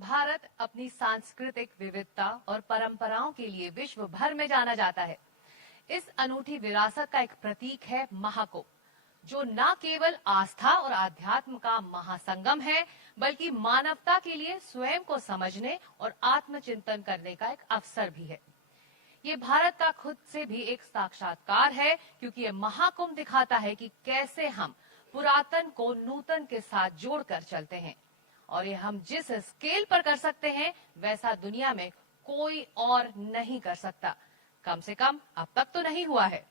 भारत अपनी सांस्कृतिक विविधता और परंपराओं के लिए विश्व भर में जाना जाता है। इस अनूठी विरासत का एक प्रतीक है महाकुंभ, जो न केवल आस्था और आध्यात्म का महासंगम है, बल्कि मानवता के लिए स्वयं को समझने और आत्मचिंतन करने का एक अवसर भी है। ये भारत का खुद से भी एक साक्षात्कार है, क्योंकि ये महाकुंभ दिखाता है कि कैसे हम पुरातन को नूतन के साथ जोड़कर चलते हैं, और ये हम जिस स्केल पर कर सकते हैं वैसा दुनिया में कोई और नहीं कर सकता, कम से कम अब तक तो नहीं हुआ है।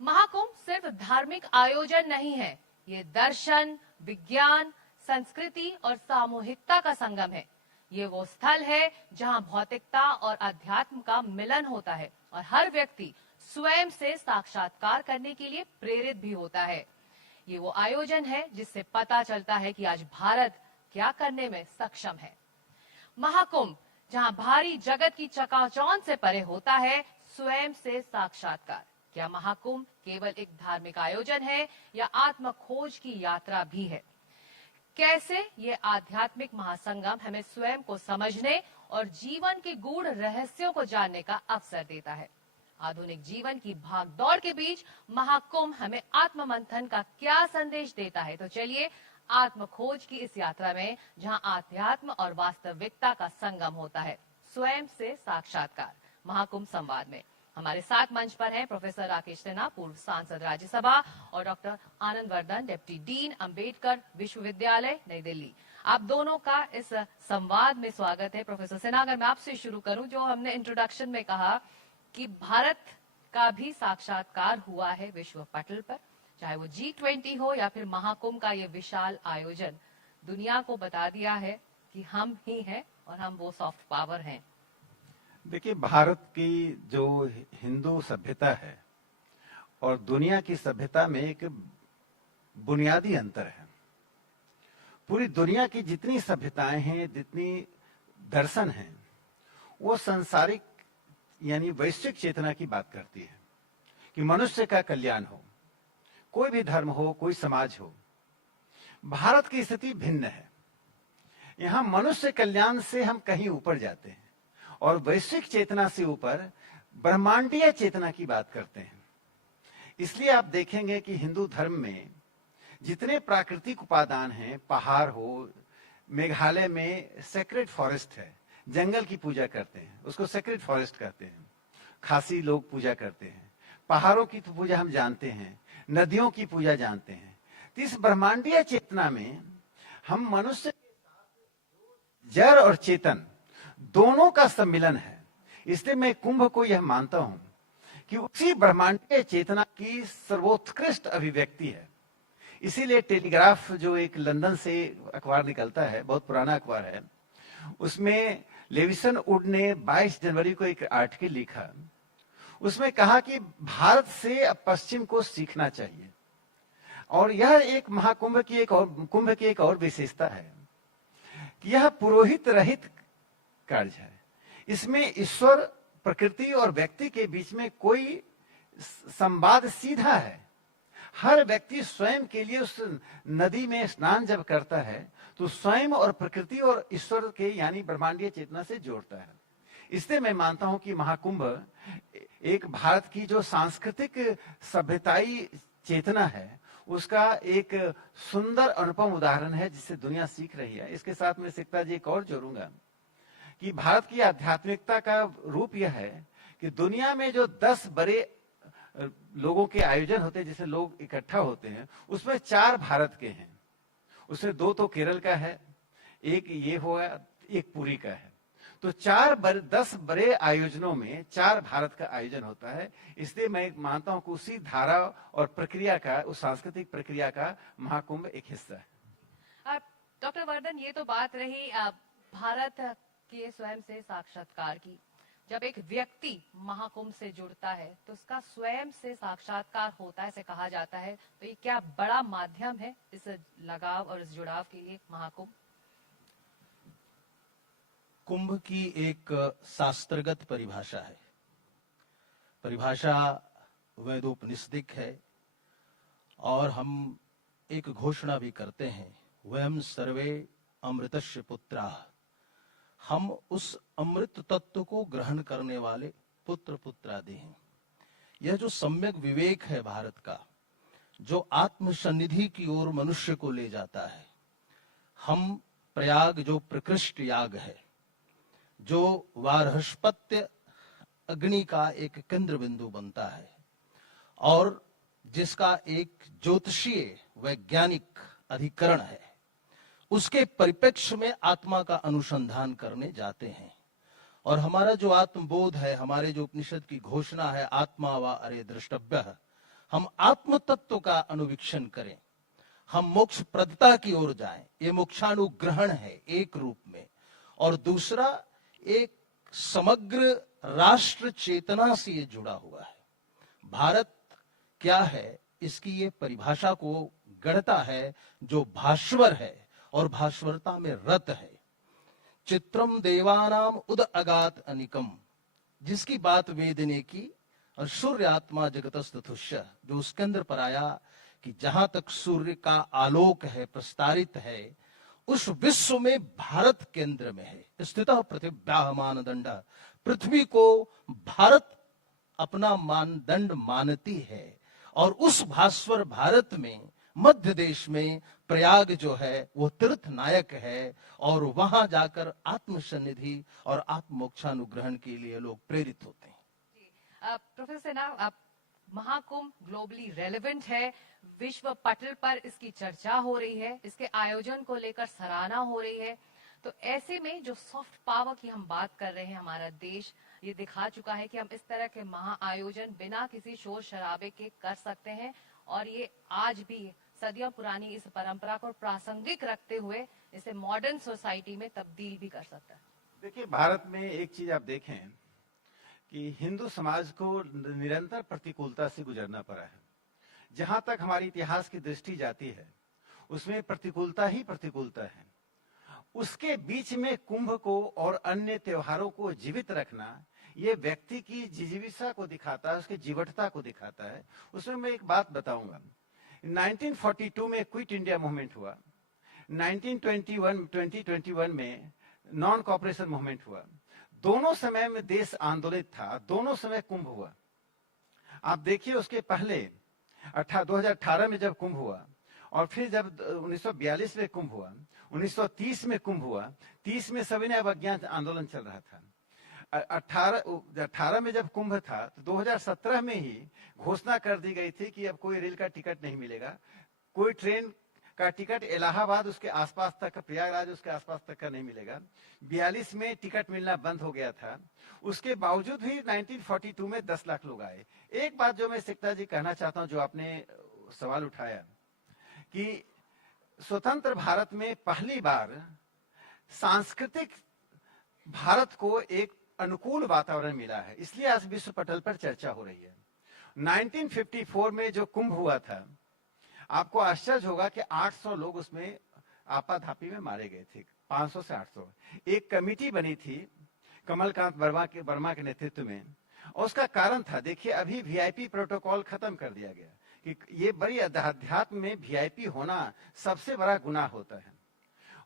महाकुंभ सिर्फ धार्मिक आयोजन नहीं है, ये दर्शन, विज्ञान, संस्कृति और सामूहिकता का संगम है। ये वो स्थल है जहां भौतिकता और अध्यात्म का मिलन होता है और हर व्यक्ति स्वयं से साक्षात्कार करने के लिए प्रेरित भी होता है। ये वो आयोजन है जिससे पता चलता है कि आज भारत क्या करने में सक्षम है। महाकुंभ जहां भारी जगत की चकाचौंध से परे होता है स्वयं से साक्षात्कार। क्या महाकुंभ केवल एक धार्मिक आयोजन है या आत्म खोज की यात्रा भी है? कैसे ये आध्यात्मिक महासंगम हमें स्वयं को समझने और जीवन के गूढ़ रहस्यों को जानने का अवसर देता है। आधुनिक जीवन की भागदौड़ के बीच महाकुंभ हमें आत्म मंथन का क्या संदेश देता है? तो चलिए आत्म खोज की इस यात्रा में, जहां आध्यात्म और वास्तविकता का संगम होता है, स्वयं से साक्षात्कार, महाकुंभ संवाद में हमारे साथ मंच पर हैं प्रोफेसर राकेश सिन्हा, पूर्व सांसद राज्यसभा, और doctor Anand Vardhan, deputy dean, Ambedkar विश्वविद्यालय, नई दिल्ली। आप दोनों का इस संवाद में स्वागत है। प्रोफेसर सिन्हा, अगर मैं आपसे शुरू करूं, जो हमने इंट्रोडक्शन में कहा कि भारत का भी साक्षात्कार हुआ है विश्व पटल पर, चाहे वो G20 हो या फिर महाकुंभ का ये विशाल आयोजन, दुनिया को बता दिया है कि हम ही हैं और हम वो सॉफ्ट पावर हैं। देखिए, भारत की जो हिंदू सभ्यता है और दुनिया की सभ्यता में एक बुनियादी अंतर है। पूरी दुनिया की जितनी सभ्यताएं हैं, जितनी दर्शन हैं, वो सांसारिक यानी वैश्विक चेतना की बात करती है कि मनुष्य का कल्याण हो, कोई भी धर्म हो, कोई समाज हो। भारत की स्थिति भिन्न है। यहां मनुष्य कल्याण से हम कहीं ऊपर जाते हैं और वैश्विक चेतना से ऊपर ब्रह्मांडीय चेतना की बात करते हैं। इसलिए आप देखेंगे कि हिंदू धर्म में जितने प्राकृतिक उपादान हैं, पहाड़ हो, मेघालय में सेक्रेड फॉरेस्ट है, जंगल की पूजा करते हैं, उसको सेक्रेड फॉरेस्ट कहते हैं। खासी लोग पूजा करते हैं, पहाड़ों की तो पूजा हम जानते हैं, नदियों की पूजा जानते हैं। तो इस ब्रह्मांडीय चेतना में हम मनुष्य के साथ जड़ और चेतन दोनों का सम्मिलन है। इसलिए मैं कुंभ को यह मानता हूं कि उसी ब्रह्मांडीय चेतना की सर्वोत्कृष्ट अभिव्यक्ति है। इसीलिए टेलीग्राफ, जो एक लंदन से अखबार निकलता है, बहुत पुराना अखबार है, उसमें लेविसन वुड ने 22 जनवरी को एक आर्टिकल लिखा। उसमें कहा कि भारत से अब पश्चिम को सीखना चाहिए। और यह एक महाकुंभ की एक और विशेषता है कि यह पुरोहित रहित कार्य है। इसमें ईश्वर, प्रकृति और व्यक्ति के बीच में कोई संवाद सीधा है। हर व्यक्ति स्वयं के लिए उस नदी में स्नान जब करता है तो स्वयं और प्रकृति और ईश्वर के यानी ब्रह्मांडीय चेतना से जोड़ता है। इसलिए मैं मानता हूं कि महाकुंभ एक भारत की जो सांस्कृतिक सभ्यताई चेतना है उसका एक सुंदर अनुपम उदाहरण है, जिससे दुनिया सीख रही है। इसके साथ मैं सिकता जी एक और जोड़ूंगा कि भारत की आध्यात्मिकता का रूप यह है कि दुनिया में जो 10 बड़े लोगों के आयोजन होते हैं, जैसे लोग इकट्ठा होते हैं, उसमें 4 भारत के हैं। उसमें 2 तो केरल का है, एक ये हुआ, एक पुरी का है। तो 10 बड़े आयोजनों में 4 भारत का आयोजन होता है। इसलिए मैं मानता हूं कि उसी धारा और प्रक्रिया का, उस सांस्कृतिक प्रक्रिया का महाकुंभ एक हिस्सा है। डॉक्टर वर्धन, ये तो बात रही भारत के स्वयं से साक्षात्कार की। जब एक व्यक्ति महाकुंभ से जुड़ता है तो उसका स्वयं से साक्षात्कार होता है, ऐसे कहा जाता है। तो ये क्या बड़ा माध्यम है इस लगाव और इस जुड़ाव के लिए महाकुंभ? कुंभ की एक शास्त्रगत परिभाषा है। परिभाषा वेदोपनिषदिक है और हम एक घोषणा भी करते हैं, वयम सर्वे अमृतस्य पुत्राः। हम उस अमृत तत्व को ग्रहण करने वाले पुत्र पुत्रादि हैं। यह जो सम्यक विवेक है भारत का, जो आत्म सन्निधि की ओर मनुष्य को ले जाता है, हम प्रयाग जो प्रकृष्ट याग है, जो वार्हस्पत्य अग्नि का एक केंद्र बिंदु बनता है और जिसका एक ज्योतिषीय वैज्ञानिक अधिकरण है, उसके परिप्रेक्ष्य में आत्मा का अनुसंधान करने जाते हैं। और हमारा जो आत्मबोध है, हमारे जो उपनिषद की घोषणा है, आत्मा वा अरे द्रष्टव्य, हम आत्म तत्व का अनुवीक्षण करें, हम मोक्ष प्रदता की ओर जाएं। ये मोक्षानुग्रहण है एक रूप में, और दूसरा एक समग्र राष्ट्र चेतना से ये जुड़ा हुआ है। भारत क्या है, इसकी ये परिभाषा को गढ़ता है जो भास्वर है और भास्वरता में रत है। चित्रम देवानाम उद अगात अनिकम, जिसकी बात वेद ने की, और सूर्य आत्मा जगतस्तुष्य, जो उसके अंदर पर आया कि जहां तक सूर्य का आलोक है, प्रस्तारित है, उस विश्व में भारत केंद्र में है। स्थितः पृथिव्याः मानदंड, पृथ्वी को भारत अपना मानदंड मानती है। और उस भास्वर भारत में मध्य देश में प्रयाग जो है वो तीर्थ नायक है, और वहां जाकर आत्म सन्निधि और आत्म मोक्षानुग्रहण के लिए लोग प्रेरित होते हैं। प्रोफेसर ना, महाकुंभ ग्लोबली रेलेवेंट है, विश्व पटल पर इसकी चर्चा हो रही है, इसके आयोजन को लेकर सराहना हो रही है। तो ऐसे में जो सॉफ्ट पावर की हम बात कर रहे हैं, हमारा देश ये दिखा चुका है कि हम इस तरह के महा आयोजन बिना किसी शोर शराबे के कर सकते हैं, और ये आज भी सदियों पुरानी इस परंपरा को प्रासंगिक रखते हुए इसे मॉडर्न सोसाइटी में तब्दील भी कर सकता है। देखिए, भारत में एक चीज आप देखें कि हिंदू समाज को निरंतर प्रतिकूलता से गुजरना पड़ा है। जहां तक हमारी इतिहास की दृष्टि जाती है, उसमें प्रतिकूलता ही प्रतिकूलता है। उसके बीच में कुंभ को और अन्य त्योहारों को जीवित रखना, ये व्यक्ति की जिजीविसा को दिखाता है, उसकी जीवटता को दिखाता है। उसमें मैं एक बात बताऊंगा। 1942 में क्विट इंडिया मूवमेंट हुआ, 2021 में नॉन कॉपरेशन मूवमेंट हुआ। दोनों समय में देश आंदोलित था, दोनों समय कुंभ हुआ। आप देखिए, उसके पहले 2018 में जब कुंभ हुआ, और फिर जब 1942 में कुंभ हुआ, 1930 में कुंभ हुआ, 30 में सविनय अवज्ञा आंदोलन चल रहा था। 18 में जब कुंभ था तो 2017 में ही घोषणा कर दी गई थी कि अब कोई रेल का टिकट नहीं मिलेगा, कोई ट्रेन का टिकट इलाहाबाद उसके आसपास तक, प्रयागराज उसके आसपास तक का नहीं मिलेगा। 42 में टिकट मिलना बंद हो गया था। उसके बावजूद भी 1942 में 10 लाख लोग आए। एक बात जो मैं सिकता जी कहना चाहता हूं, जो आपने सवाल उठाया कि स्वतंत्र भारत में पहली बार सांस्कृतिक भारत को एक अनुकूल वातावरण मिला है, इसलिए आज विश्व पटल पर चर्चा हो रही है। 1954 में जो कुंभ हुआ था, आपको आश्चर्य होगा कि 800 लोग उसमें आपाधापी में मारे गए थे, 500 से 800। एक कमेटी बनी थी कमलकांत वर्मा के नेतृत्व में, और उसका कारण था, देखिए अभी वीआईपी प्रोटोकॉल खत्म कर दिया गया कि ये बड़ी अध्यात्म में वीआईपी होना सबसे बड़ा गुनाह होता है।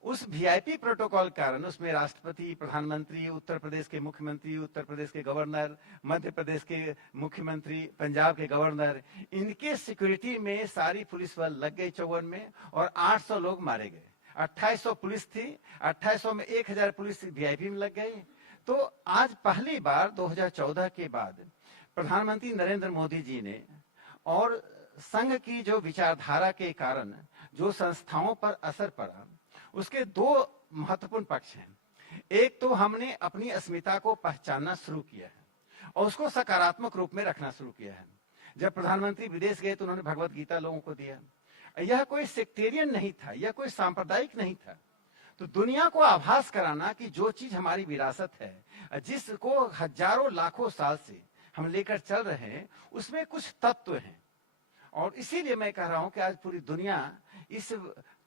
उस वीआईपी प्रोटोकॉल कारण उसमें राष्ट्रपति, प्रधानमंत्री, उत्तर प्रदेश के मुख्यमंत्री, उत्तर प्रदेश के गवर्नर, मध्य प्रदेश के मुख्यमंत्री, पंजाब के गवर्नर, इनके सिक्योरिटी में सारी पुलिस बल लग गई 54 में, और 800 लोग मारे गए। 2800 पुलिस थी, 2800 में 1000 पुलिस वीआईपी में लग गई। तो आज पहली बार 2014 के बाद प्रधानमंत्री नरेंद्र मोदी जी ने, और संघ की जो विचारधारा के कारण जो संस्थाओं पर असर पड़ा, उसके दो महत्वपूर्ण पक्ष हैं। एक तो हमने अपनी अस्मिता को पहचानना शुरू किया है और उसको सकारात्मक रूप में रखना शुरू किया है। जब प्रधानमंत्री विदेश गए तो उन्होंने भगवत गीता लोगों को दिया। यह कोई सेक्टेरियन नहीं था, यह कोई सांप्रदायिक नहीं था। तो दुनिया को आभास कराना कि जो चीज हमारी विरासत है, जिसको हजारों लाखों साल से हम लेकर चल रहे हैं, उसमें कुछ तत्व हैं। और इसीलिए मैं कह रहा हूं कि आज पूरी दुनिया इस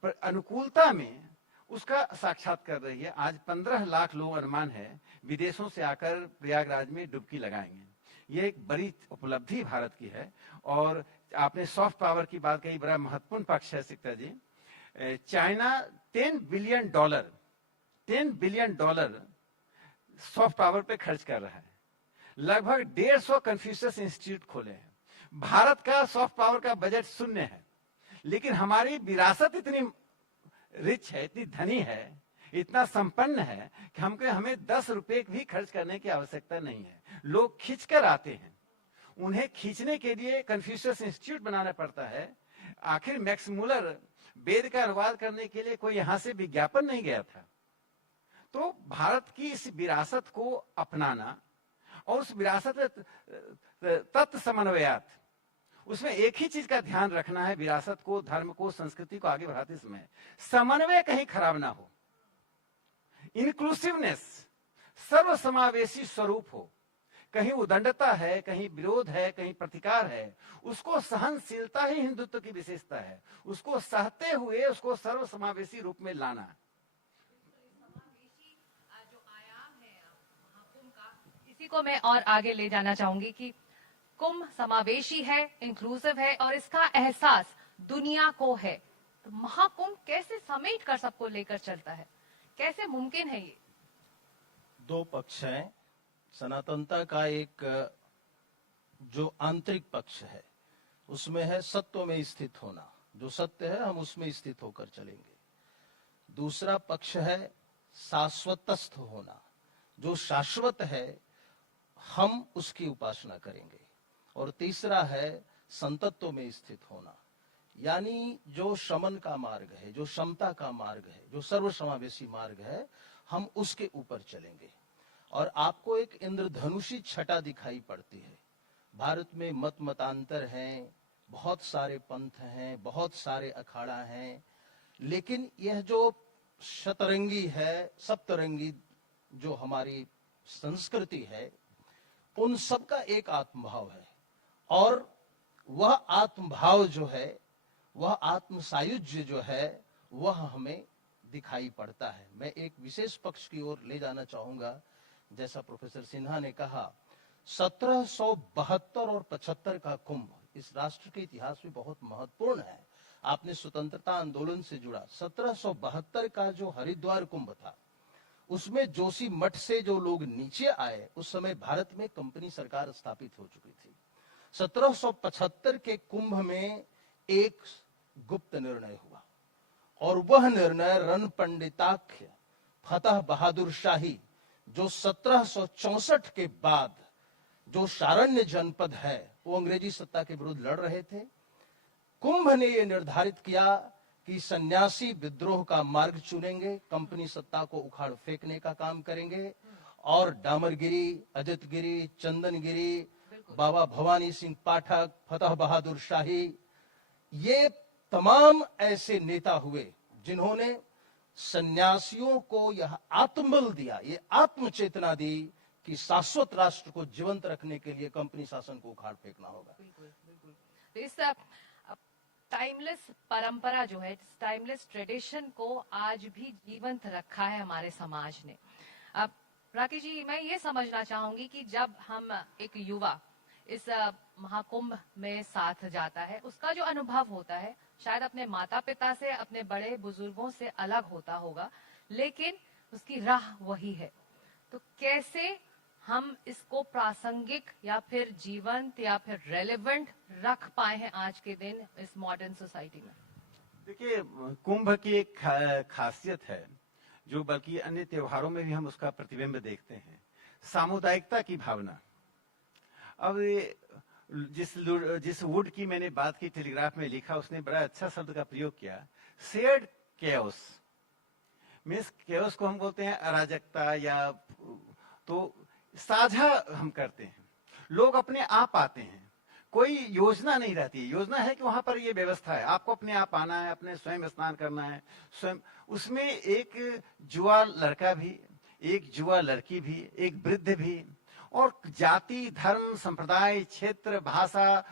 अनुकूलता में उसका साक्षात कर रही है। आज 15 लाख लोग अनुमान है विदेशों से आकर प्रयागराज में डुबकी लगाएंगे। ये एक बड़ी उपलब्धि भारत की है। और आपने सॉफ्ट पावर की बात कही, बड़ा महत्वपूर्ण पक्ष है सिकता जी। चाइना $10 बिलियन सॉफ्ट पावर पे खर्च कर रहा है। लगभग 150 कन्फ्यूशियस इंस्टीट्यूट खोले हैं। भारत का सॉफ्ट पावर का बजट शून्य है, लेकिन हमारी विरासत इतनी रिच है, इतनी धनी है, इतना संपन्न है कि हमें 10 रुपए भी खर्च करने की आवश्यकता नहीं है। लोग खींचकर आते हैं, उन्हें खींचने के लिए कन्फ्यूशियस इंस्टीट्यूट बनाना पड़ता है। आखिर मैक्स मुलर वेद का अनुवाद करने के लिए कोई यहां से विज्ञापन नहीं गया था। तो भारत की इस विरासत को अपनाना और उस विरासत तत्व समन्वयात, उसमें एक ही चीज का ध्यान रखना है, विरासत को, धर्म को, संस्कृति को आगे बढ़ाते समय समन्वय कहीं खराब ना हो, इंक्लूसिवनेस, सर्वसमावेशी स्वरूप हो। कहीं उदंडता है, कहीं विरोध है, कहीं प्रतिकार है, उसको सहनशीलता ही हिंदुत्व की विशेषता है। उसको सहते हुए उसको सर्वसमावेशी रूप में लाना। जो आयाम है महाकुंभ का, इसी को मैं और आगे ले जाना चाहूंगी कि कुंभ समावेशी है, इंक्लूसिव है और इसका एहसास दुनिया को है। तो महाकुंभ कैसे समेट कर सबको लेकर चलता है, कैसे मुमकिन है ये? दो पक्ष हैं। सनातनता का एक जो आंतरिक पक्ष है उसमें है सत्व में स्थित होना, जो सत्य है हम उसमें स्थित होकर चलेंगे। दूसरा पक्ष है शाश्वतस्थ होना, जो शाश्वत है हम उसकी उपासना करेंगे। और तीसरा है संतत्व में स्थित होना, यानी जो शमन का मार्ग है, जो समता का मार्ग है, जो सर्वसमावेशी मार्ग है, हम उसके ऊपर चलेंगे। और आपको एक इंद्रधनुषी छटा दिखाई पड़ती है। भारत में मत मतांतर हैं, बहुत सारे पंथ हैं, बहुत सारे अखाड़ा हैं, लेकिन यह जो शतरंगी है, सप्तरंगी जो हमारी संस्कृति है, उन सब का एक आत्मभाव है। और वह आत्मभाव जो है, वह आत्म सायुज्य जो है, वह हमें दिखाई पड़ता है। मैं एक विशेष पक्ष की ओर ले जाना चाहूंगा। जैसा प्रोफेसर सिन्हा ने कहा, 1772 और 75 का कुंभ इस राष्ट्र के इतिहास में बहुत महत्वपूर्ण है। आपने स्वतंत्रता आंदोलन से जुड़ा 1772 का जो हरिद्वार कुंभ था, उसमें जोशी मठ से जो लोग नीचे आए, उस समय भारत में कंपनी सरकार स्थापित हो चुकी थी। 1775 के कुंभ में एक गुप्त निर्णय हुआ और वह निर्णय रण पंडिताख्य फतेह बहादुर शाही, जो 1764 के बाद जो शारण्य जनपद है, वो अंग्रेजी सत्ता के विरुद्ध लड़ रहे थे। कुंभ ने यह निर्धारित किया कि सन्यासी विद्रोह का मार्ग चुनेंगे, कंपनी सत्ता को उखाड़ फेंकने का काम करेंगे और डामरगिरी, अजितगिरी, चंदनगिरी, बाबा भवानी सिंह पाठक, फतेह बहादुर शाही, ये तमाम ऐसे नेता हुए जिन्होंने सन्यासियों को यह आत्मबल दिया, ये आत्मचेतना दी कि शाश्वत राष्ट्र को जीवंत रखने के लिए कंपनी शासन को उखाड़ फेंकना होगा। बिल्कुल, बिल्कुल। तो इस टाइमलेस परंपरा जो है, टाइमलेस ट्रेडिशन को आज भी जीवंत रखा है हमारे समाज ने। अब राकेश जी, मैं ये समझना चाहूंगी कि जब हम एक युवा इस महाकुंभ में साथ जाता है, उसका जो अनुभव होता है शायद अपने माता पिता से, अपने बड़े बुजुर्गों से अलग होता होगा, लेकिन उसकी राह वही है। तो कैसे हम इसको प्रासंगिक या फिर जीवंत या फिर रेलेवेंट रख पाए हैं आज के दिन इस मॉडर्न सोसाइटी में? देखिए, कुंभ की एक खासियत है, जो बल्कि अन्य त्योहारों में भी हम उसका प्रतिबिंब देखते हैं, सामुदायिकता की भावना। अब जिस वुड की मैंने बात की, टेलीग्राफ में लिखा, उसने बड़ा अच्छा शब्द का प्रयोग किया, शेयर्ड केओस। मीन्स केओस को हम बोलते हैं अराजकता, या तो साझा हम करते हैं। लोग अपने आप आते हैं, कोई योजना नहीं रहती। योजना है कि वहां पर ये व्यवस्था है, आपको अपने आप आना है, अपने स्वयं स्नान करना है, स्वयं। उसमें एक जुआ लड़का भी, एक जुआ लड़की भी, एक वृद्ध भी, और जाति, धर्म, संप्रदाय, क्षेत्र, भाषा,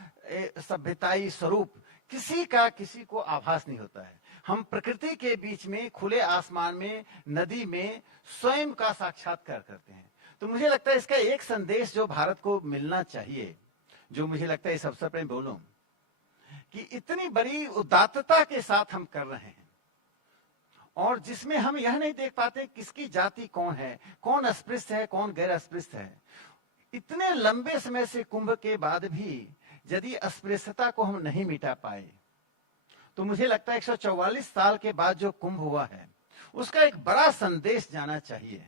सभ्यताई स्वरूप किसी का किसी को आभास नहीं होता है। हम प्रकृति के बीच में, खुले आसमान में, नदी में स्वयं का साक्षात्कार करते हैं। तो मुझे लगता है इसका एक संदेश जो भारत को मिलना चाहिए, जो मुझे लगता है इस अवसर पर बोलूं, कि इतनी बड़ी उदात्तता के साथ हम कर रहे हैं और जिसमें हम यह नहीं देख पाते किसकी जाति कौन है, कौन अस्पृश्य है, कौन गैर अस्पृश्य है। इतने लंबे समय से कुंभ के बाद भी यदि अस्पृश्यता को हम नहीं मिटा पाए, तो मुझे लगता है 144 साल के बाद जो कुंभ हुआ है उसका एक बड़ा संदेश जाना चाहिए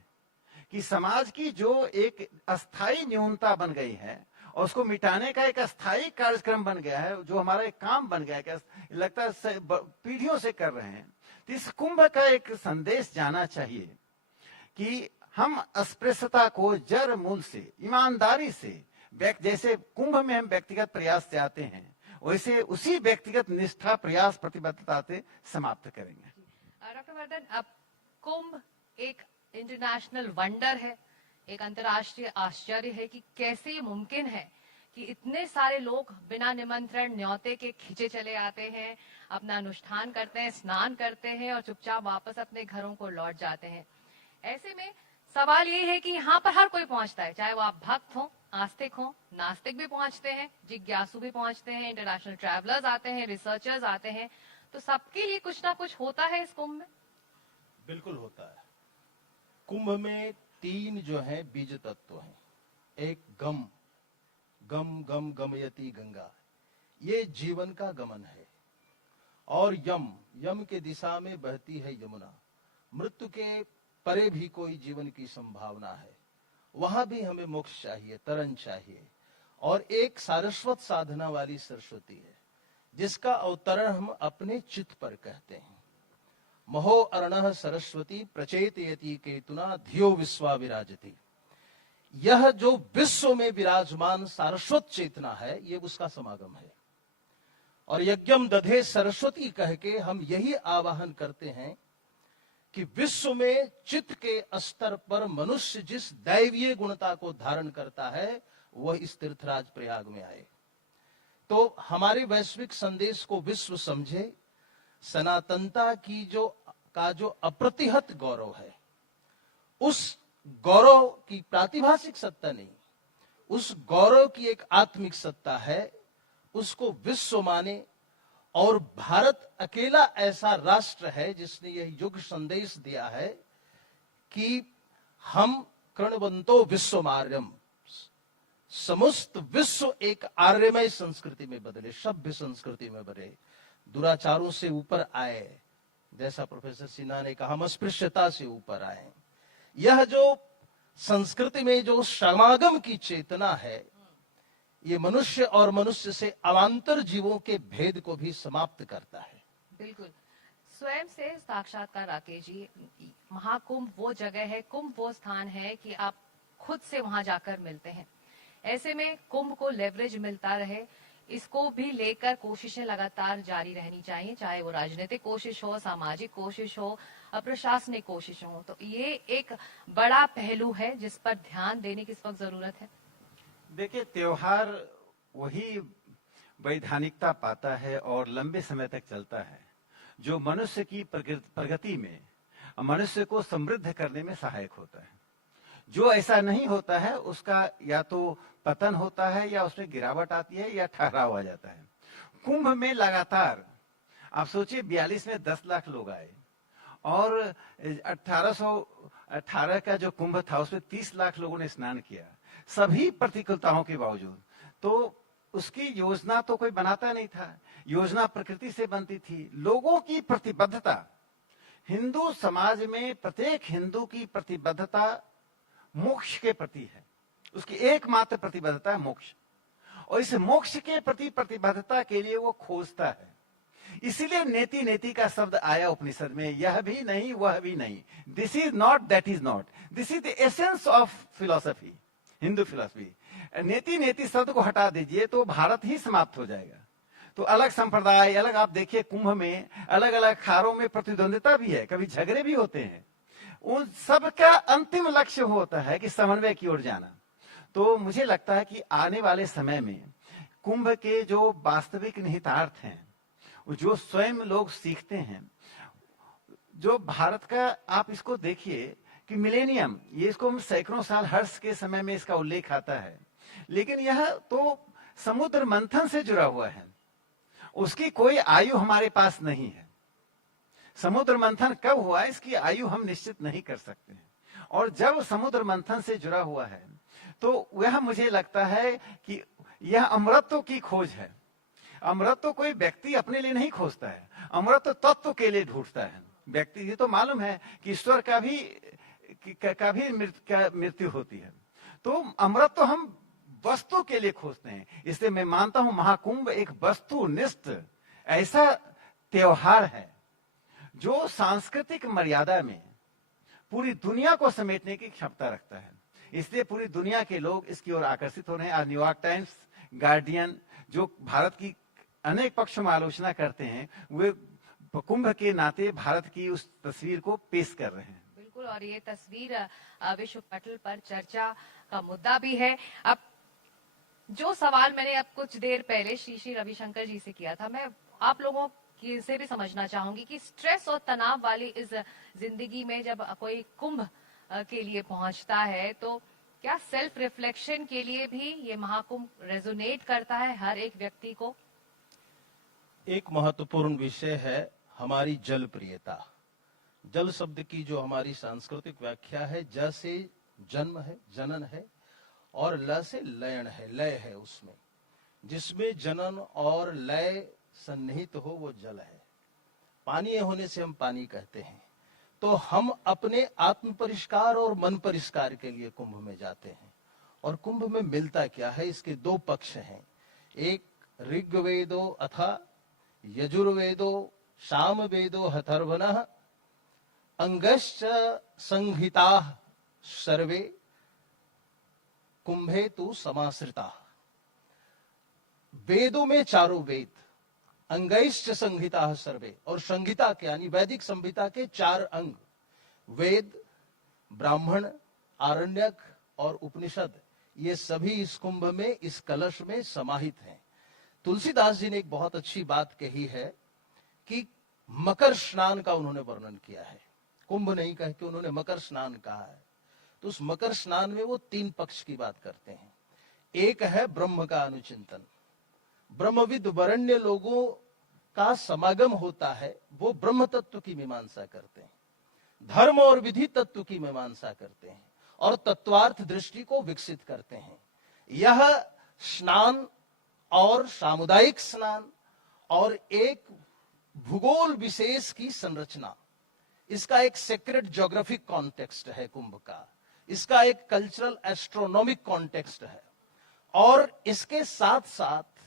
कि समाज की जो एक अस्थाई न्यूनता बन गई है और उसको मिटाने का एक अस्थाई कार्यक्रम बन गया है, जो हमारा एक काम बन गया है, क्या लगता है पीढ़ियों से कर रहे हैं। तो इस कुंभ का एक संदेश जाना चाहिए कि हम अस्पृश्यता को जड़ मूल से ईमानदारी से, जैसे कुंभ में हम व्यक्तिगत प्रयास से आते हैं, वैसे उसी व्यक्तिगत निष्ठा, प्रयास, प्रतिबद्धता से समाप्त करेंगे। डॉक्टर वर्धन, अब कुंभ एक इंटरनेशनल वंडर है, एक अंतर्राष्ट्रीय आश्चर्य है कि कैसे ये मुमकिन है कि इतने सारे लोग बिना निमंत्रण न्योते के खींचे चले आते हैं, अपना अनुष्ठान करते हैं, स्नान करते हैं और चुपचाप वापस अपने घरों को लौट जाते हैं। ऐसे में सवाल ये है कि यहाँ पर हर कोई पहुंचता है, चाहे वो आप भक्त हो, आस्तिक हो, नास्तिक भी पहुंचते हैं, जिज्ञासु भी पहुंचते हैं, इंटरनेशनल ट्रैवलर्स आते हैं, रिसर्चर्स आते हैं, तो सबके लिए कुछ ना कुछ होता है इस कुंभ में। बिल्कुल होता है। कुंभ में 3 जो है बीज तत्व हैं। एक गम, गम गम गमयति गंगा, ये जीवन का गमन है। और यम, यम के दिशा में बहती है यमुना। मृत्यु के परे भी कोई जीवन की संभावना है, वहां भी हमें मोक्ष चाहिए, तरन चाहिए। और एक सारस्वत साधना वाली सरस्वती है, जिसका अवतरण हम अपने चित्त पर कहते हैं। महो अर्णः सरस्वती प्रचेतयति केतुना धियो विश्वा विराजती। यह जो विश्व में विराजमान सारस्वत चेतना है, ये उसका समागम है। और यज्ञम दधे सरस्वती कह के हम यही आवाहन करते हैं कि विश्व में चित्त के स्तर पर मनुष्य जिस दैवीय गुणता को धारण करता है, वह इस तीर्थराज प्रयाग में आए। तो हमारे वैश्विक संदेश को विश्व समझे, सनातनता की जो अप्रतिहत गौरव है, उस गौरव की प्रातिभाषिक सत्ता नहीं, उस गौरव की एक आत्मिक सत्ता है, उसको विश्व माने। और भारत अकेला ऐसा राष्ट्र है जिसने यह युग संदेश दिया है कि हम कृणवंतो विश्वमार्यम, समस्त विश्व एक आर्यमय संस्कृति में बदले, सभ्य संस्कृति में बदले, दुराचारों से ऊपर आए। जैसा प्रोफेसर सिन्हा ने कहा, हम अस्पृश्यता से ऊपर आए। यह जो संस्कृति में जो समागम की चेतना है, ये मनुष्य और मनुष्य से अवांतर जीवों के भेद को भी समाप्त करता है। बिल्कुल, स्वयं से साक्षात्कार राकेश जी, महाकुंभ वो जगह है, कुंभ वो स्थान है कि आप खुद से वहां जाकर मिलते हैं। ऐसे में कुंभ को लेवरेज मिलता रहे, इसको भी लेकर कोशिशें लगातार जारी रहनी चाहिए, चाहे वो राजनीतिक कोशिश हो, सामाजिक कोशिश हो, प्रशासनिक कोशिश हो। तो ये एक बड़ा पहलू है जिस पर ध्यान देने की इस वक्त जरूरत है। देखिए, त्योहार वही वैधानिकता पाता है और लंबे समय तक चलता है जो मनुष्य की प्रगति में, मनुष्य को समृद्ध करने में सहायक होता है। जो ऐसा नहीं होता है उसका या तो पतन होता है, या उसमें गिरावट आती है, या ठहराव आ जाता है। कुंभ में लगातार आप सोचिए 42 में 10 लाख लोग आए और 1818 का जो कुंभ था उसमें 30 लाख लोगों ने स्नान किया, सभी प्रतिकूलताओं के बावजूद। तो उसकी योजना तो कोई बनाता नहीं था, योजना प्रकृति से बनती थी। लोगों की प्रतिबद्धता, हिंदू समाज में प्रत्येक हिंदू की प्रतिबद्धता मोक्ष के प्रति है, उसकी एकमात्र प्रतिबद्धता है मोक्ष। और इस मोक्ष के प्रति प्रतिबद्धता के लिए वो खोजता है। इसीलिए नेति नेति का शब्द आया उपनिषद में, यह भी नहीं वह भी नहीं, this is not that is not, this is the essence of philosophy, Hindu philosophy. नेति नेति शब्द को हटा दीजिए तो भारत ही समाप्त हो जाएगा। तो अलग संप्रदाय, अलग, आप देखिए कुंभ में अलग अलग अखाड़ों में प्रतिद्वंदिता भी है, कभी झगड़े भी होते हैं। उन सब का अंतिम लक्ष्य होता है कि समन्वय की ओर जाना। तो मुझे लगता है कि आने वाले समय में कुंभ के जो वास्तविक निहितार्थ हैं, जो स्वयं लोग सीखते हैं, जो भारत का, आप इसको देखिए कि मिलेनियम, ये इसको हम सैकड़ों साल हर्ष के समय में इसका उल्लेख आता है, लेकिन यह तो समुद्र मंथन से जुड़ा हुआ है, उसकी कोई आयु हमारे पास नहीं है। समुद्र मंथन कब हुआ इसकी आयु हम निश्चित नहीं कर सकते हैं। और जब समुद्र मंथन से जुड़ा हुआ है तो वह मुझे लगता है कि यह अमृतत्व की खोज है। अमृतत्व कोई व्यक्ति अपने लिए नहीं खोजता है, अमृत तत्व के लिए ढूंढता है व्यक्ति। ये तो मालूम है कि ईश्वर का भी मृत्यु होती है, तो अमृत तो हम वस्तु के लिए खोजते हैं। इसलिए मैं मानता हूं महाकुंभ एक वस्तुनिष्ठ ऐसा त्योहार है जो सांस्कृतिक मर्यादा में पूरी दुनिया को समेटने की क्षमता रखता है। इसलिए पूरी दुनिया के लोग इसकी ओर आकर्षित हो रहे हैं। आज न्यूयॉर्क टाइम्स, गार्डियन जो भारत की अनेक पक्षों में आलोचना करते हैं, वे कुंभ के नाते भारत की उस तस्वीर को पेश कर रहे हैं। बिल्कुल, और ये तस्वीर विश्व पटल पर चर्चा का मुद्दा भी है। अब जो सवाल मैंने अब कुछ देर पहले श्री रविशंकर जी से किया था, मैं आप लोगों की से भी समझना चाहूंगी कि स्ट्रेस और तनाव वाली इस जिंदगी में जब कोई कुंभ के लिए पहुंचता है तो क्या सेल्फ रिफ्लेक्शन के लिए भी ये महाकुंभ रेजोनेट करता है हर एक व्यक्ति को? एक महत्वपूर्ण विषय है हमारी जल प्रियता। जल शब्द की जो हमारी सांस्कृतिक व्याख्या है, ज से जन्म है, जनन है, और ल से लयन है, लय है। उसमें जिसमें जनन और लय सन्निहित हो वो जल है। पानी होने से हम पानी कहते हैं। तो हम अपने आत्म परिष्कार और मन परिष्कार के लिए कुंभ में जाते हैं। और कुंभ में मिलता क्या है, इसके दो पक्ष हैं। एक ऋग्वेदो अथा यजुर्वेदो सामवेदो हथर्वणः अंगश्च संहिताः सर्वे कुंभे तु समाश्रिताः। वेदों में चारों वेद, अंगैश्च संहिता सर्वे, और संहिता के यानी वैदिक संहिता के 4 अंग, वेद, ब्राह्मण, आरण्यक और उपनिषद, ये सभी इस कुंभ में, इस कलश में समाहित हैं। तुलसीदास जी ने एक बहुत अच्छी बात कही है कि मकर स्नान का उन्होंने वर्णन किया है। कुंभ नहीं कह के उन्होंने मकर स्नान कहा है। तो उस मकर स्नान में वो 3 पक्ष की बात करते हैं। एक है ब्रह्म का अनुचिंतन, ब्रह्मविद वरेण्य लोगों का समागम होता है, वो ब्रह्म तत्व की मीमांसा करते हैं, धर्म और विधि तत्व की मीमांसा करते हैं और तत्वार्थ दृष्टि को विकसित करते हैं। यह स्नान और सामुदायिक स्नान और एक भूगोल विशेष की संरचना, इसका एक सेक्रेट ज्योग्राफिक कॉन्टेक्स्ट है कुंभ का, इसका एक कल्चरल एस्ट्रोनॉमिक कॉन्टेक्स्ट है, और इसके साथ साथ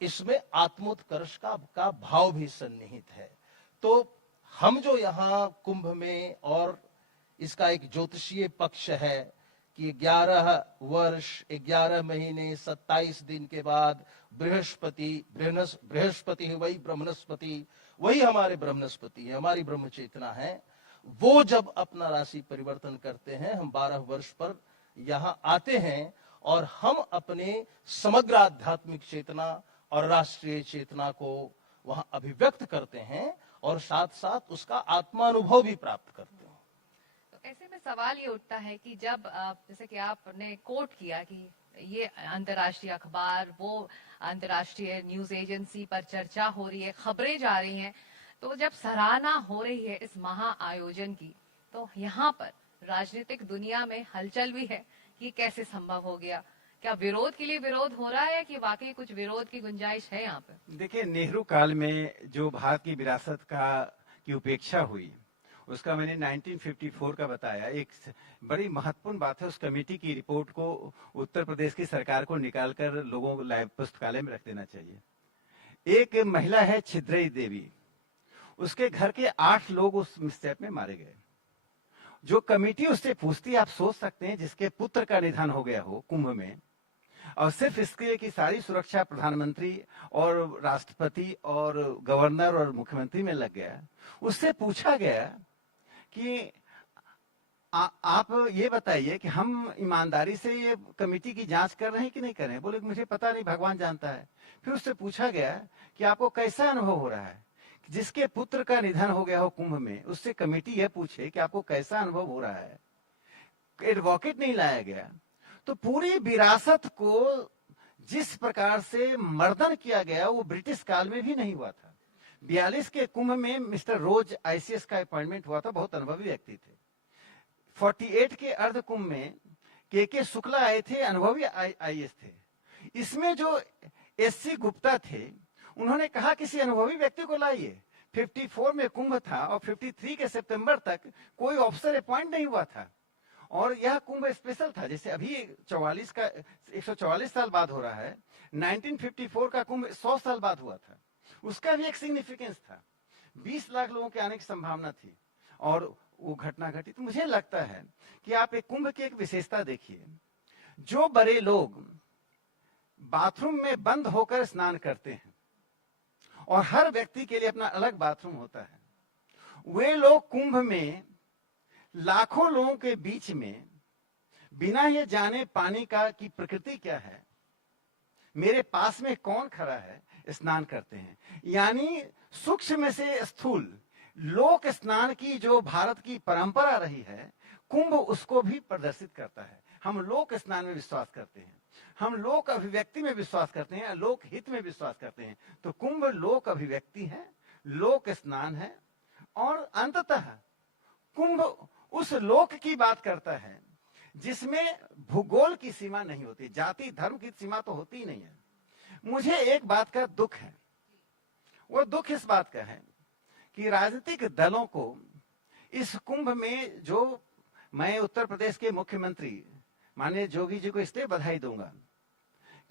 इसमें आत्मोत्कर्ष का भाव भी सन्निहित है। तो हम जो यहाँ कुंभ में, और इसका एक ज्योतिषीय पक्ष है कि 11 वर्ष 11 महीने 27 दिन के बाद बृहस्पति है, वही ब्रह्मस्पति, वही हमारे ब्रह्मस्पति है, हमारी ब्रह्म चेतना है, वो जब अपना राशि परिवर्तन करते हैं, हम 12 वर्ष पर यहाँ आते हैं और हम अपने समग्र आध्यात्मिक चेतना और राष्ट्रीय चेतना को वहां अभिव्यक्त करते हैं और साथ साथ उसका आत्मानुभव भी प्राप्त करते हैं। तो ऐसे में सवाल ये उठता है कि जब जैसे कि आपने कोट किया कि ये अंतर्राष्ट्रीय अखबार, वो अंतर्राष्ट्रीय न्यूज एजेंसी पर चर्चा हो रही है, खबरें जा रही हैं, तो जब सराहना हो रही है इस महा आयोजन की, तो यहाँ पर राजनीतिक दुनिया में हलचल भी है कि कैसे संभव हो गया। क्या विरोध के लिए विरोध हो रहा है कि वाकई कुछ विरोध की गुंजाइश है यहाँ पे? देखिए, नेहरू काल में जो भारत की विरासत की उपेक्षा हुई, उसका मैंने 1954 का बताया। एक बड़ी महत्वपूर्ण बात है, उस कमेटी की रिपोर्ट को उत्तर प्रदेश की सरकार को निकालकर लोगों को पुस्तकालय में रख देना चाहिए। एक महिला है छिद्रई देवी, उसके घर के 8 लोग उस मिसटैप में मारे गए। जो कमेटी उससे पूछती है, आप सोच सकते हैं, जिसके पुत्र का निधन हो गया हो कुंभ में, और सिर्फ इसके की सारी सुरक्षा प्रधानमंत्री और राष्ट्रपति और गवर्नर और मुख्यमंत्री में लग गया। उससे पूछा गया कि आप ये बताइए कि हम ईमानदारी से ये कमेटी की जांच कर रहे हैं कि नहीं कर रहे हैं। बोले मुझे पता नहीं, भगवान जानता है। फिर उससे पूछा गया कि आपको कैसा अनुभव हो रहा है, जिसके पुत्र का निधन हो गया हो कुंभ में, उससे कमेटी यह पूछे कि आपको कैसा अनुभव हो रहा है। एडवोकेट नहीं लाया गया। तो पूरी विरासत को जिस प्रकार से मर्दन किया गया वो ब्रिटिश काल में भी नहीं हुआ था। 42 के कुंभ में मिस्टर रोज आईसीएस का अपॉइंटमेंट हुआ था, बहुत अनुभवी व्यक्ति थे। 48 के अर्ध कुंभ में के शुक्ला आए थे, अनुभवी आईएएस थे। इसमें जो एससी गुप्ता थे, उन्होंने कहा किसी अनुभवी व्यक्ति को लाइए। 54 में कुंभ था और 53 के सितंबर तक कोई ऑफिसर अपॉइंट नहीं हुआ था। और यह कुंभ स्पेशल था, जैसे अभी 44 का 144 साल बाद हो रहा है, 1954 का कुंभ 100 साल बाद हुआ था, उसका भी एक सिग्निफिकेंस था। 20 लाख लोगों के आने की संभावना थी और वो घटना घटी। तो मुझे लगता है कि आप एक कुंभ की एक विशेषता देखिए, जो बड़े लोग बाथरूम में बंद होकर स्नान करते हैं और हर व्यक्ति के लिए अपना अलग बाथरूम होता है, वे लोग कुंभ में लाखों लोगों के बीच में बिना ये जाने पानी का की प्रकृति क्या है, मेरे पास में कौन खड़ा है, स्नान करते हैं। यानी सूक्ष्म से स्थूल लोक स्नान की जो भारत की परंपरा रही है, कुंभ उसको भी प्रदर्शित करता है। हम लोक स्नान में विश्वास करते हैं, हम लोक अभिव्यक्ति में विश्वास करते हैं, लोक हित में विश्वास करते हैं। तो कुंभ लोक अभिव्यक्ति है, लोक स्नान है और अंततः कुंभ उस लोक की बात करता है जिसमें भूगोल की सीमा नहीं होती, जाति धर्म की सीमा तो होती ही नहीं है। मुझे एक बात का दुख है, वो दुख इस बात का है कि राजनीतिक दलों को इस कुंभ में, जो मैं उत्तर प्रदेश के मुख्यमंत्री माननीय जोगी जी को इसलिए बधाई दूंगा,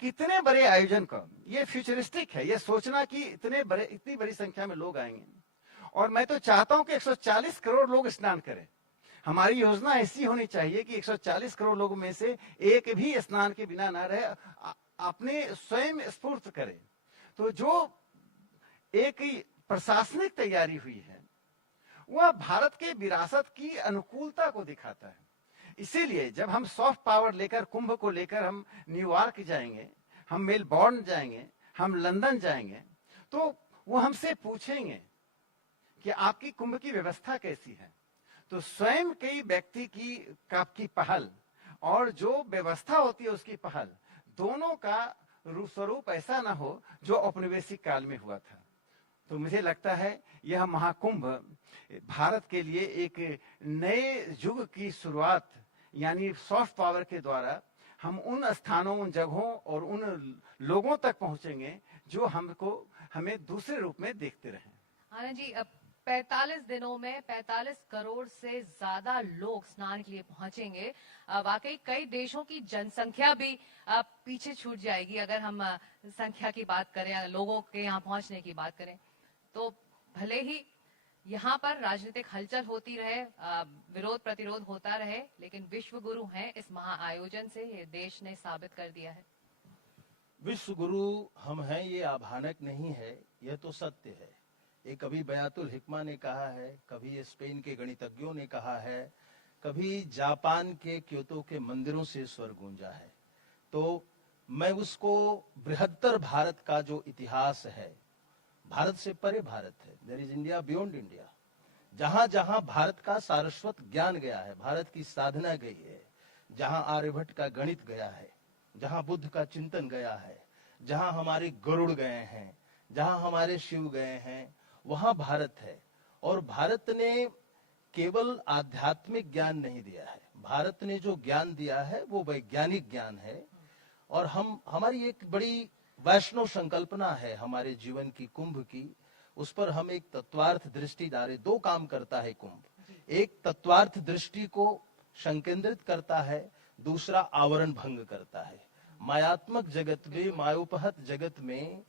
कितने बड़े आयोजन का ये फ्यूचरिस्टिक है, ये सोचना कि इतनी बड़ी संख्या में लोग आएंगे। और मैं तो चाहता हूं कि 140 करोड़ लोग स्नान करें। हमारी योजना ऐसी होनी चाहिए कि 140 करोड़ लोगों में से एक भी स्नान के बिना ना रहे, अपने स्वयं स्फूर्त करे। तो जो एक प्रशासनिक तैयारी हुई है, वह भारत के विरासत की अनुकूलता को दिखाता है। इसीलिए जब हम सॉफ्ट पावर लेकर कुंभ को लेकर हम न्यूयॉर्क जाएंगे, हम मेलबोर्न जाएंगे, हम लंदन जाएंगे, तो वो हमसे पूछेंगे कि आपकी कुंभ की व्यवस्था कैसी है। तो स्वयं कई व्यक्ति की पहल और जो व्यवस्था होती है उसकी पहल, दोनों का स्वरूप ऐसा ना हो जो औपनिवेशिक काल में हुआ था। तो मुझे लगता है यह महाकुंभ भारत के लिए एक नए युग की शुरुआत, यानी सॉफ्ट पावर के द्वारा हम उन स्थानों, उन जगहों और उन लोगों तक पहुंचेंगे जो हमें दूसरे रूप में देखते रहे। आनंद जी, अब 45 दिनों में 45 करोड़ से ज्यादा लोग स्नान के लिए पहुंचेंगे। वाकई कई देशों की जनसंख्या भी पीछे छूट जाएगी अगर हम संख्या की बात करें, लोगों के यहाँ पहुंचने की बात करें। तो भले ही यहाँ पर राजनीतिक हलचल होती रहे, विरोध प्रतिरोध होता रहे, लेकिन विश्व गुरु हैं इस महाआयोजन से, ये देश ने साबित कर दिया है। विश्व गुरु हम हैं ये आभानक नहीं है, यह तो सत्य है। ये कभी बयातुल हिकमा ने कहा है, कभी स्पेन के गणितज्ञों ने कहा है, कभी जापान के क्योतो के मंदिरों से स्वर गूंजा है। तो मैं उसको बृहत्तर भारत का जो इतिहास है, भारत से परे भारत है, there is India beyond India, जहां जहां भारत का सारस्वत ज्ञान गया है, भारत की साधना गई है, जहां आर्यभट्ट का गणित गया है, जहां बुद्ध का चिंतन गया है, जहां हमारे गरुड़ गए हैं, जहां हमारे शिव गए हैं, वहां भारत है। और भारत ने केवल आध्यात्मिक ज्ञान नहीं दिया है, भारत ने जो ज्ञान दिया है वो वैज्ञानिक ज्ञान है। और हमारी एक बड़ी वैष्णव संकल्पना है हमारे जीवन की, कुंभ की, उस पर हम एक तत्वार्थ दृष्टि डाले। दो काम करता है कुंभ, एक तत्वार्थ दृष्टि को संकेंद्रित करता है, दूसरा आवरण भंग करता है। मायात्मक जगत में, मायोपहत जगत में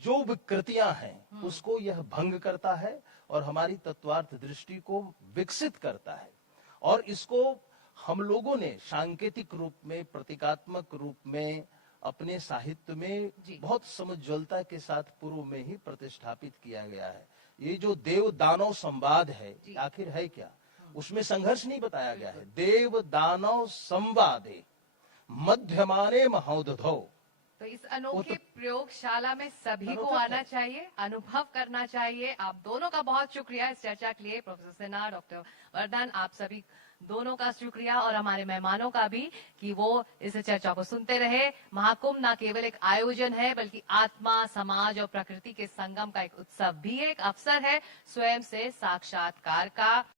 जो विकृतियां हैं उसको यह भंग करता है और हमारी तत्वार्थ दृष्टि को विकसित करता है। और इसको हम लोगों ने सांकेतिक रूप में, प्रतीकात्मक रूप में अपने साहित्य में बहुत समज्वलता के साथ पूर्व में ही प्रतिष्ठापित किया गया है। ये जो देव दानव संवाद है, आखिर है क्या? उसमें संघर्ष नहीं बताया गया है। देव दानव संवादे मध्यमाने महोदधो। तो इस अनोखे प्रयोगशाला में सभी को आना चाहिए, अनुभव करना चाहिए। आप दोनों का बहुत शुक्रिया इस चर्चा के लिए, प्रोफेसर सिन्हा, डॉक्टर वर्धन, आप सभी दोनों का शुक्रिया और हमारे मेहमानों का भी कि वो इस चर्चा को सुनते रहे। महाकुंभ न केवल एक आयोजन है बल्कि आत्मा, समाज और प्रकृति के संगम का एक उत्सव भी है, एक अवसर है स्वयं से साक्षात्कार का।